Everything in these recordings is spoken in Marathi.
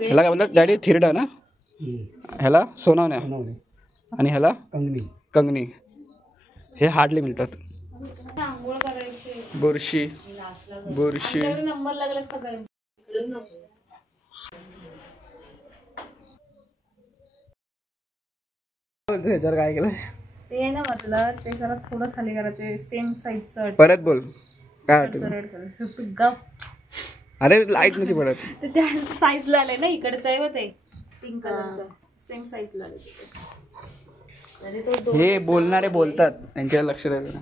ह्याला काय म्हणतात डॅडी? थिरडा ना? ह्याला सोनावण्या आणि ह्याला कंगनी. हे हार्डली मिळतात. बुरशी जर काय केलं ते ना म्हटलं ते जरा थोडं खाली करा. ते सेम साईजचं परत बोल काय? अरे लाईट नाही पडत. ते त्या साईजला आलंय ना, इकडचं आहे ते पिंक कलरचं सेम साईजला आलंय. हे बोलणारे बोलतात, त्यांच्यावर लक्ष द्यायचं ना.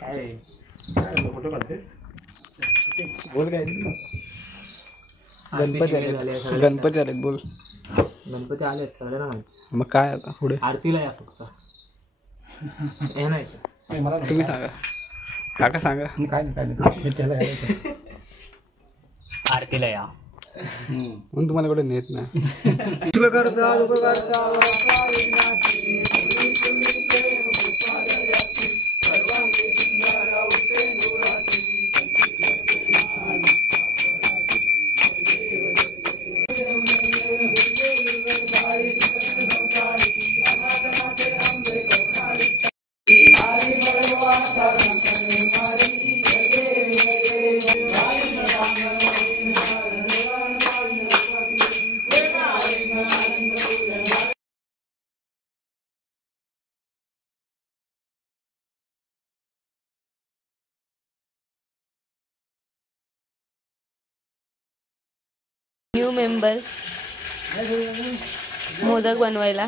काय बोल काय? गणपती आले बोल. गणपती आलेत सगळ्यांना माहिती. मग काय आता पुढे? आरतीला या फक्त. हे नाही तुम्ही सांगा काका, सांगा. काय नाही आरतीला या म्हणून तुम्हाला कुठे नेत नाही. न्यू मेंबर मोदक बनवायला.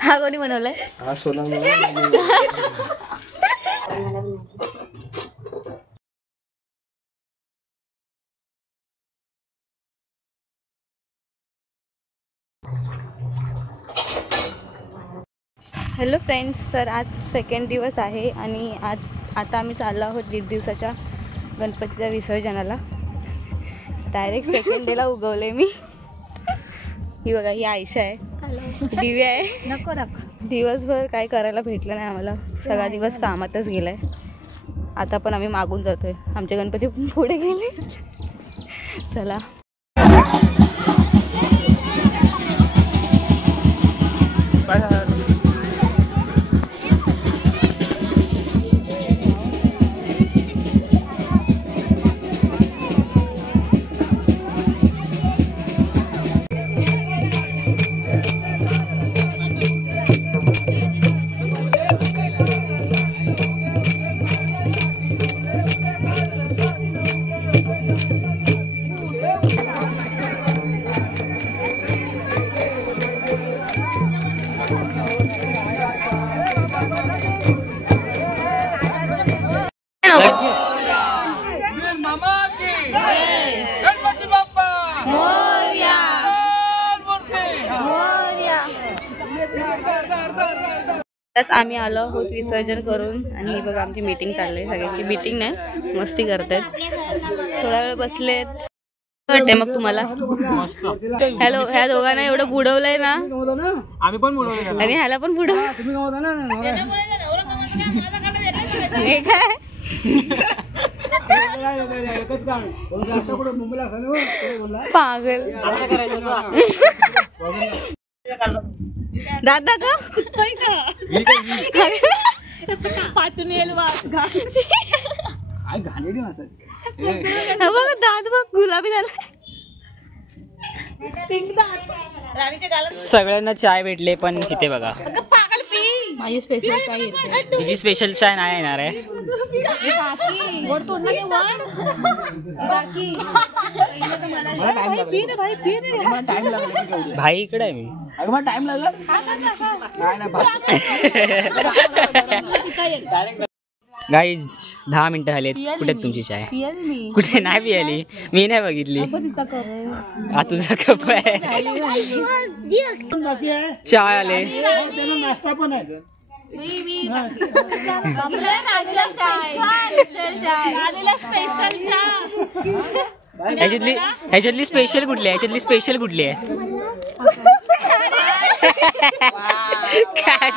हा कोणी बनवलाय? हा सोना. हॅलो फ्रेंड्स, तर आज सेकंड दिवस आहे आणि आता आम्ही चाललो आहोत 1.5 दिवसाच्या गणपतीच्या विसर्जनाला. डायरेक्ट सेकंड डेला उगवले मी. ही बघा, ही आयशा आहे, दिव्या आहे. नको दिवसभर काय करायला भेटलं नाही आम्हाला, सगळा दिवस कामातच गेलाय. आता पण आम्ही मागून जातोय, आमचे गणपती पुढे गेले. चला आम्ही आलो आहोत विसर्जन करून आणि बघा आमची मीटिंग चालली आहे. सगळ्यांची मीटिंग नाही, मस्ती करतायत. थोडा वेळ बसलेत. वाटतंय मग तुम्हाला? हॅलो, ह्या दोघांना एवढं बुडवलंय ना, आम्ही पण बुडवलं आणि ह्याला पण बुडव. हे काय पागल दादा का पाठून येईल वास बघा, दाद बघ गुलाबी झाला. सगळ्यांना चाय भेटले, पण इथे बघा माझी स्पेशल चाय येते. तिची स्पेशल चाय नाही येणार आहे. भाई इकडे आहे. मी टाइम लागला. गाईज 10 मिनिटं झालेत. कुठे आहेत तुमची चाय? कुठे नाही पियाली मी नाही बघितली. हा तुझा कप आहे. चाय आले. नाश्ता पण आहे. ह्याच्यातली स्पेशल कुठली आहे? स्पेशल कुठली आहे? काय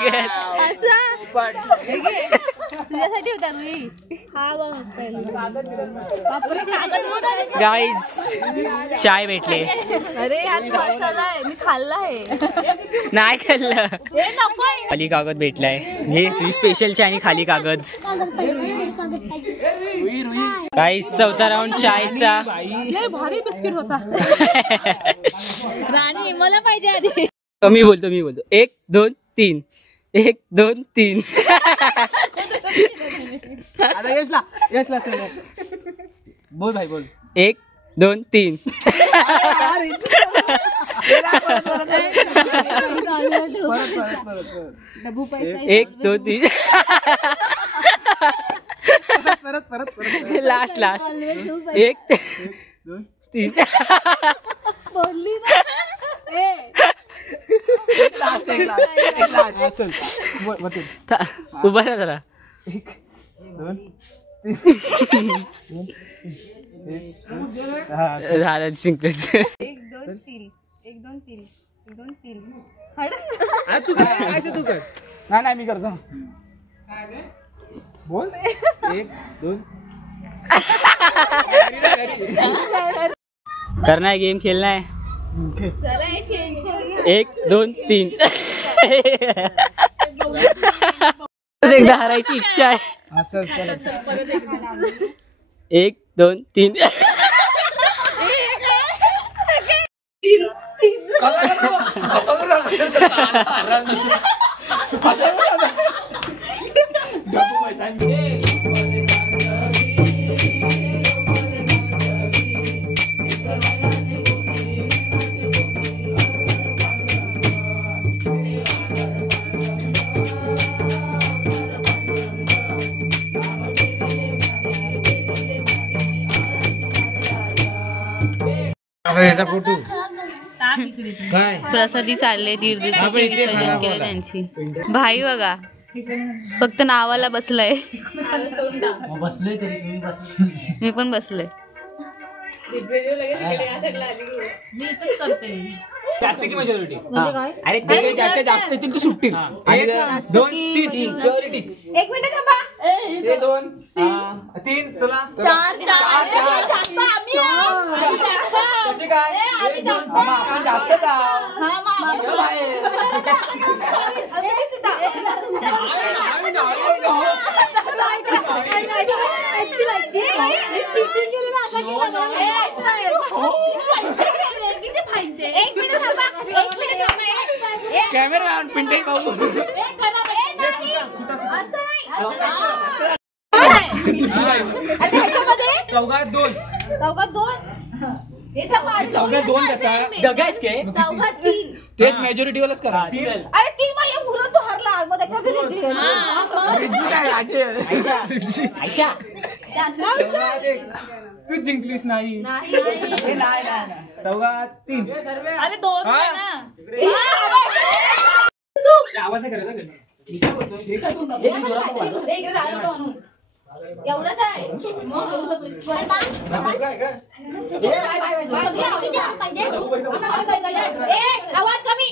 तुझ्यासाठी होता गाईज चाय भेटले. अरे यात मसाला आहे, मी खाल्ला आहे. नाही खाल्लं. खाली कागद भेटलाय. हे तुझी स्पेशल चाय आणि खाली कागद. गाईज 4था राऊंड चायचा. भारी बिस्किट होता. राणी मला पाहिजे आधी. मी बोलतो 1 2 3 1 2 3. आता यशला बोल भाई बोल. 1 2 3. 1 2 3. परत लास्ट 1 2 3. बोलली उभा ना जरा. 1 2 झालं जिंकलेच. 1 2 3 1 2 3 1 2 3. तू कर. नाही मी करतो. बोल 1 2. करना है गेम, खेलना है. चला एक चेंज करूया. 1 2 3. एकदा हारायची इच्छा आहे. चल 1 2 3. फोटो काय प्रसादी चालले. दीड दिवसाचे विसर्जन केले त्यांची. भाई बघा फक्त नावाला बसलाय. मी पण बसलोय. जास्त की मेजॉरिटी. अरे ज्याच्या जास्त येतील ते सुटतील. 2 3 प्युरिटी. 1 मिनिट थांबा. 2 3 चला 4 जास्त आम्ही कशी काय आपण जास्त कॅमेरा पिंटे भाऊ. चौघात 2 कसा दगायस के चौघात 3. तेच मेजॉरिटी वालाच करा. अरे 3 महिने मुहूर्त तो हरला मग आयशा तू जिंकलीस नाही. चौघात 3. अरे 2 ना. आवाज नाही करायचा. एवढंच आहे. आवाज कमी.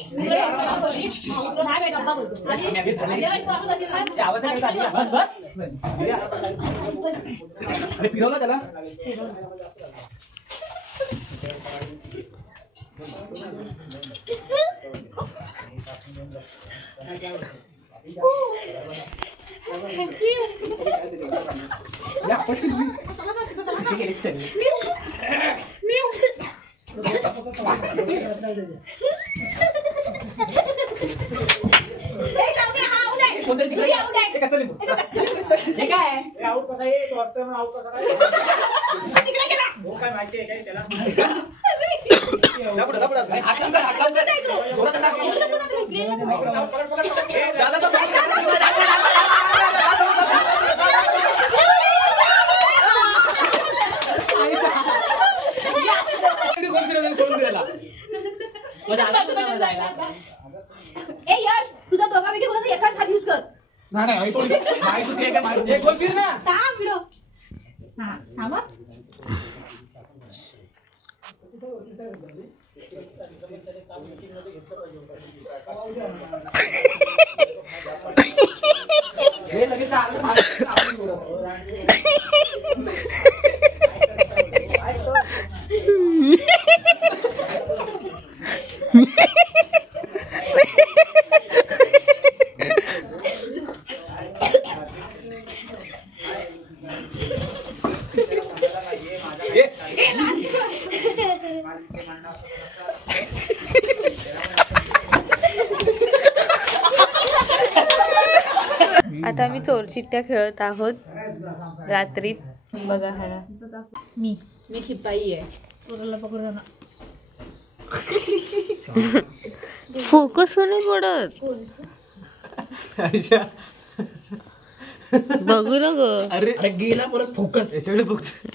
बस बस. अरे फिरवला त्याला. यश तुझा दोघांपैकी कोणाचा एकाच हात यूज कर. आता आम्ही चोरचिट्ट्या खेळत आहोत रात्री. बघा ह्याला मी शिपाई आहे. चोराला पकडा ना. फोकस नाही पडत. बघू ना ग. अरे गेला परत फोकस याच्याकडे बघतो.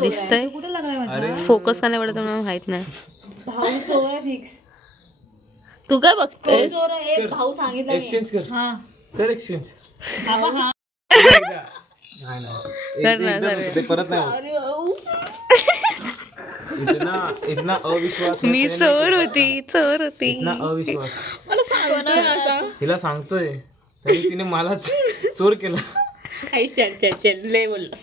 दिसतंय फोकस का नाही पडत मला माहित नाही. भाऊ चोर आहे फिक्स. तू काय बघतोय? चोर आहे भाऊ सांगितलं. एक्सचेंज कर. हा कर एक्सचेंज. ते परत नाही इतना अविश्वास. मी चोर होती. इतना अविश्वास तिला सांगतोय तरी तिने मलाच चोर केला. चल लय बोललो.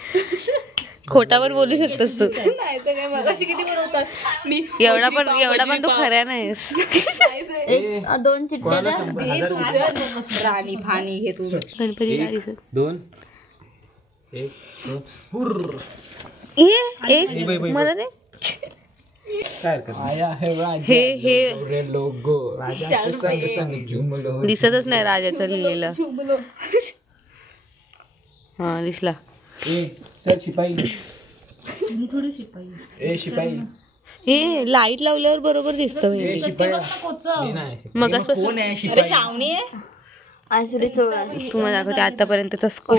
खोटावर बोलू शकतोस तू. नाही तर काय मगाशी किती बोलवतात. मी एवढा पण तू खऱ्या नाहीस. 2 चिट्ट्या द्या. राणी फाणी घे तू. गणपती गाडी 2 1 2 एक मला दे. काय कर हे दिसतच नाही राजाचं लिहिलेलं. हा दिसला. शिपाई थोडी शिपाई. शिपाई हे लाईट लावल्यावर बरोबर दिसतं. मग अरे शावणी आहे. तुम्हाला दाखवते आतापर्यंतचा स्कोर.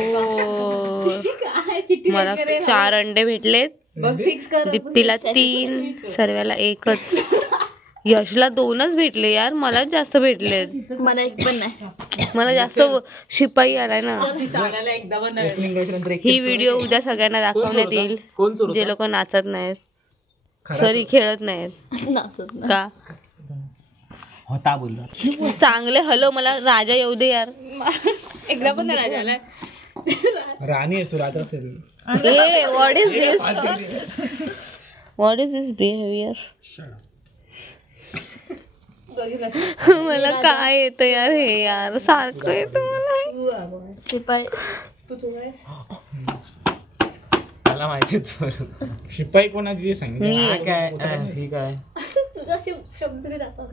मला 4 अंडे भेटलेत. दीप्तीला 3, सर्व्याला 1च. यशला 2च भेटले यार. मला जास्त भेटलेत. मला एक पण नाही. मला जास्त शिपाई आलाय ना. ही व्हिडिओ उद्या सगळ्यांना दाखवण्यात येईल जे लोक नाचत नाहीत, सॉरी खेळत नाहीत का. होता बोलला चांगले हॅलो मला राजा येऊ दे यार. एकदा पण नाही राजा आलाय. राणी असतो राजा असेल. ए व्हॉट इज दिस बिहेवियर. मला काय येतं यार हे यार सारखं येतं मला. शिपाई मला माहितीच. शिपाई कोणाची सांगितलं काय ठीक आहे. तुझा शब्द तरी दाखव.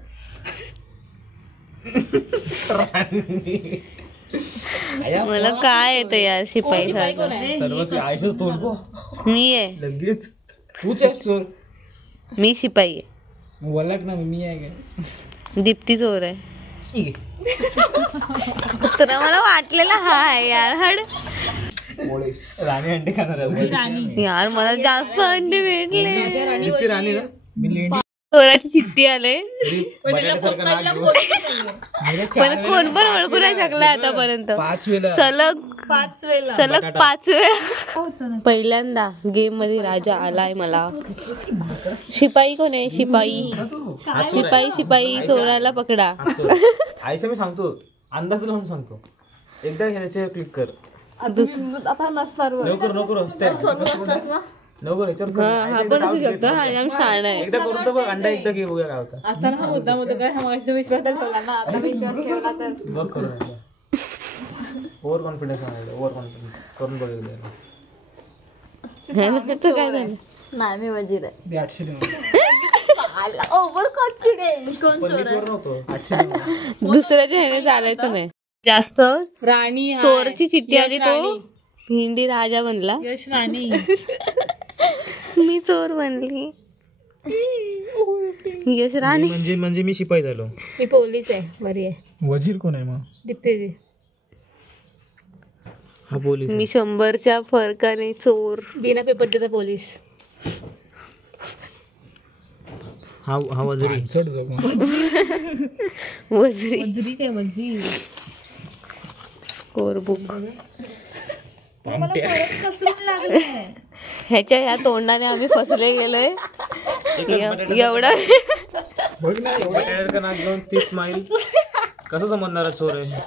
मला काय येतं यार शिपाई सारखं. सर्व आयुष्यच तोडतो मी आहे. लगेच तूच आहेस चोर. मी शिपाई आहे. बोलला ना मी आहे काय. दीप्ती चोर आहे. तुला मला वाटलेलं हाय यार. हड राणी अंडे खाणार यार मला जास्त अंडे भेटले. राणी ना चोराची चिठ्ठी आले. बटाट्यासारखं नाक घेऊन. पण कोण पण ओळखू नाही शकला आतापर्यंत. 5 वेळा सलग 5 वेळा. सलग 5 वेळा. पहिल्यांदा गेम मध्ये राजा आलाय मला. शिपाई कोण आहे. शिपाई चोराला पकडा. आईचं मी सांगतो अंदाज लावून सांगतो. एकदा ह्याचे क्लिक कर. आता नसणार. लवकर लवकर याच्यावर आपण असू शकतो. आम्ही शाळा आहे. एकदा करून तर बघ. अंडा एकदा घे बघूया काय होता. आता हा मुद्दा होता काय. हा विश्वास ठेवला ना. आता विश्वास ठेवला तर बघ करून ओव्हर कॉन्फिडन्स करून बघ. त्याचं काय झालं. नाही मी वजीर आहे. 800 देऊ. Over confidence. कोण चोर आहे. नव्हतो 800 दुसऱ्याच्या ह्याने चालायचं नाही जास्त. राणी चोरची चिठ्ठी आली तो हिंदी राजा बनला. यश राणी. मी चोर बनली. यश राणी म्हणजे मी शिपाई झालो. मी पोलीस आहे. बरी आहे. वजीर कोण आहे मग. दीप्ती. हा पोलीस. मी 100च्या फरकाने चोर. बिना पेपर देता पोलीस. हा वजरी वजरी काय वजी स्कोर बुक मला परत कसरून लागलंय. ह्याच्या ह्या तोंडाने आम्ही फसले गेलोय एवढा का नाक घेऊन ती स्माईल कसं समजणार चोर आहे.